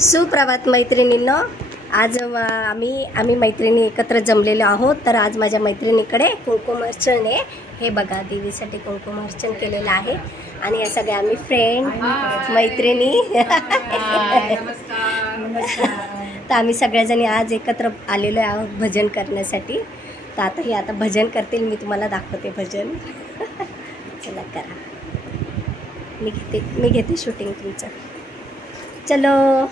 सुप्रभात मैत्रिणींनो, आज आम्ही मैत्रिणी एकत्र जमलेलो आहोत. तर आज माझ्या मैत्रिणीकडे कुंकुमार्चन आहे. हे बघा, देवीसाठी कुंकुमार्चन केलेलं आहे आणि या सगळ्या आम्ही फ्रेंड मैत्रिणी तर आम्ही सगळ्याजणी आज एकत्र आलेलो आहोत भजन करण्यासाठी. तर आता भजन करतील, मी तुम्हाला दाखवते भजन. चला करा, मी घेते शूटिंग तुमचं. चलो.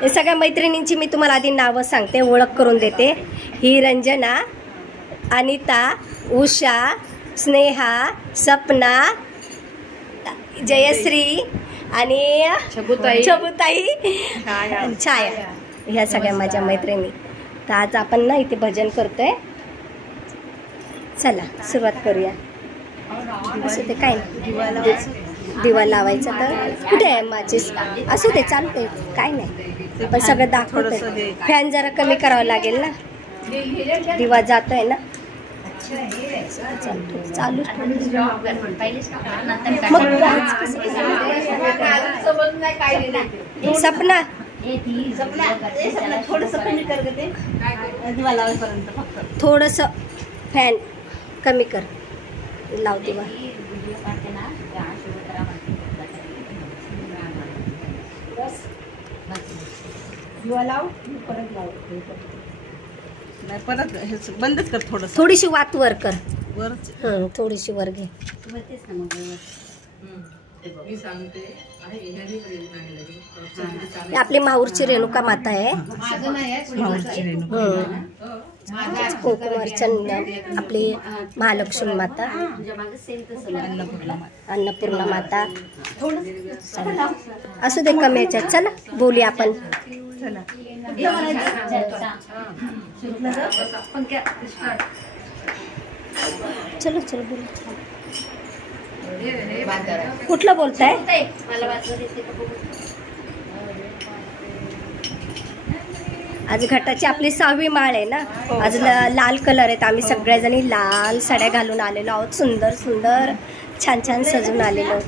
हे सगळ्या मैत्रिणींची मी तुम्हाला आधी नावं सांगते, ओळख करून देते. ही रंजना, अनिता, उषा, स्नेहा, सपना, जयश्री आणि छबुताई, छाया, ह्या सगळ्या माझ्या मैत्रिणी. तर आज आपण ना इथे भजन करतोय. चला सुरुवात करूया. असू दे, काय दिवा लावायचा. तर कुठे आहे माचीस? असू दे, चालतंय, काय नाही, पण सगळं दाखवतोय. फॅन जरा कमी करावं लागेल ना, दिवा जातोय ना. चालू सपना थोडस फॅन कमी कर, लाव दिवा. दिवा लाव, परत लाव. नाही, परत बंदच कर. थोडीशी वात वर कर, थोडीशी वर घे. आपली माहूरची रेणुका माता आहे. कुंकुमार्चन आपली महालक्ष्मी माता, अन्नपूर्णा माता. असू दे कमी याच्यात. चला बोलूया आपण. चलो चलो बोल. कुठलं बोलताय? आज घटाची आपली 6वी माळ आहे ना. आज लाल कलर आहेत. आम्ही सगळ्याजणी लाल साड्या घालून आलेलो आहोत. सुंदर सुंदर छान छान सजून आलेलो.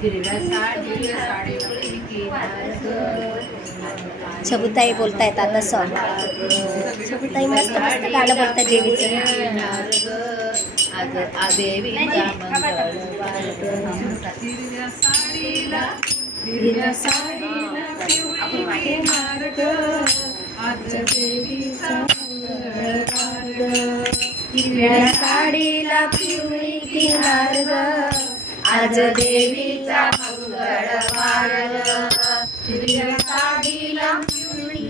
छबुताई बोलतायत आता सॉन्ग. छबुताई मस्त मस्त गाणं बोलतात देवीचं. हिरव्या साडीला पिवळी किनार ग, आज देवीचा मंगळवार ग. हिरव्या साडीला पिवळी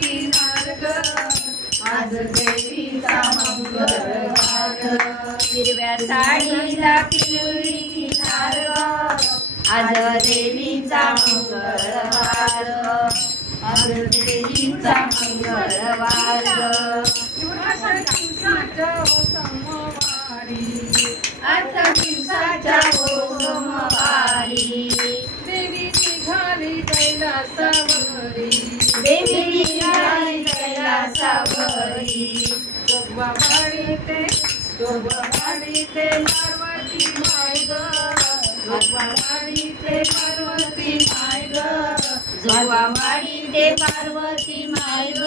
किनार ग, आज देवीचा मंगळवार. हिरव्या साडीला पिवळी किनार ग, आज देवीचा मंगळवार. आज देवीचा मंगळवार. आठ दिवसाच्या सोमवारी देवी निघाली कैलासावरी. देवी निघाली कैलासावरी. जोगवाडी ते पार्वती माय ग, जोगवाडी ते पार्वती माय ग, जोगवाडी ते पार्वती माय ग.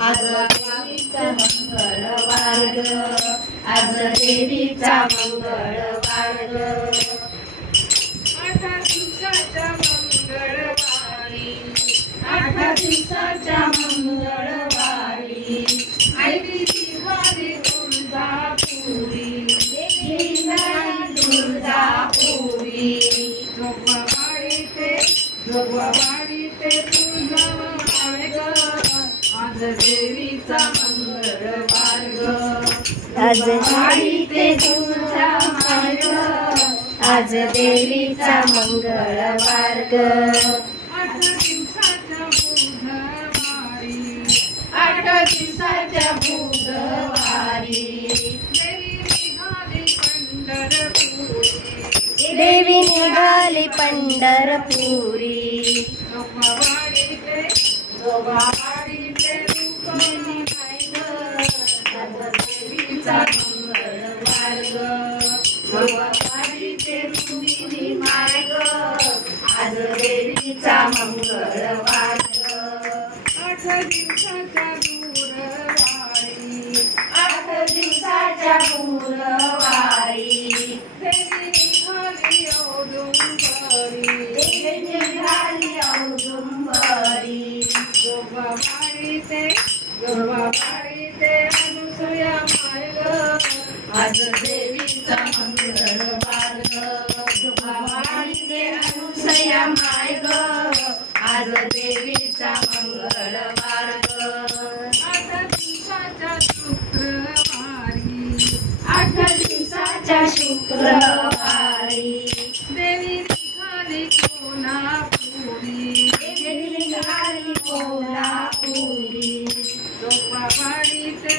आज देवीचा मंगळवार ग, आज देवीचा मंगळवार ग. 8 दिवसाच्या मंगळवारी, 8 दिवसाच्या मंगळवारी. आईली दिवाळी तुळजापुरी, देवी तुळजापुरी. जोगवाडी ते तुळजामाय ग, आज देवीचा मंगळवार ग. आज वाडी ते तुळजामाय ग, आज देवीचा मंगळवार ग. 8 दिवसाच्या बुधवारी, 8 दिवसाच्या बुधवारी. देवी निघाली पंढरपुरी. जोगवाडी ते रुक्मिणी माय ग, आज देवी देवीचा मंगळवार जोगवाडीचे कुंडिनी माय ग आज देवीचा मंगळवार 8 दिवसाच्या गुरुवारी 8 दिवसाच्या गुरुवारी देवी निघाली औदुंबरी देवी निघाली औदुंबरी जोगवाडी ते अनुसूया माय ग आज देवीचा मंगळवार जोगवाडी ते अनुसूया माय ग आज देवीचा मंगळवार 8 दिवसाच्या शुक्रवारी 8 दिवसाच्या शुक्रवारी देवी निघाली कोल्हापुरी देवी निघाली कोल्हापुरी जोगवाडी ते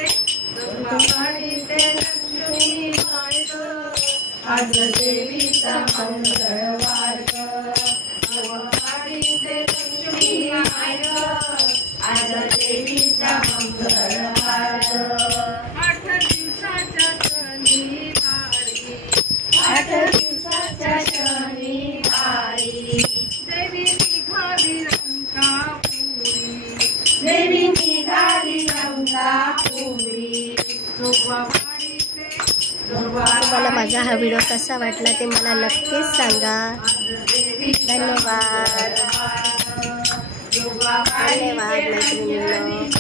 लक्ष्मी माय ग आज देवीचा मंगळवार जोगवाडी ते लक्ष्मी माय ग आज देवीचा मंगळवार 8 दिवसाच्या शनिवारी 8 दिवसाच्या शनिवारी देवी निघाली रंकापुरी देवी निघाली रंकापुरी जोगवाडी ते तुम्हाला माझा हा व्हिडिओ कसा वाटला ते मला नक्कीच सांगा. धन्यवाद. धन्यवाद मैत्रिणींनो.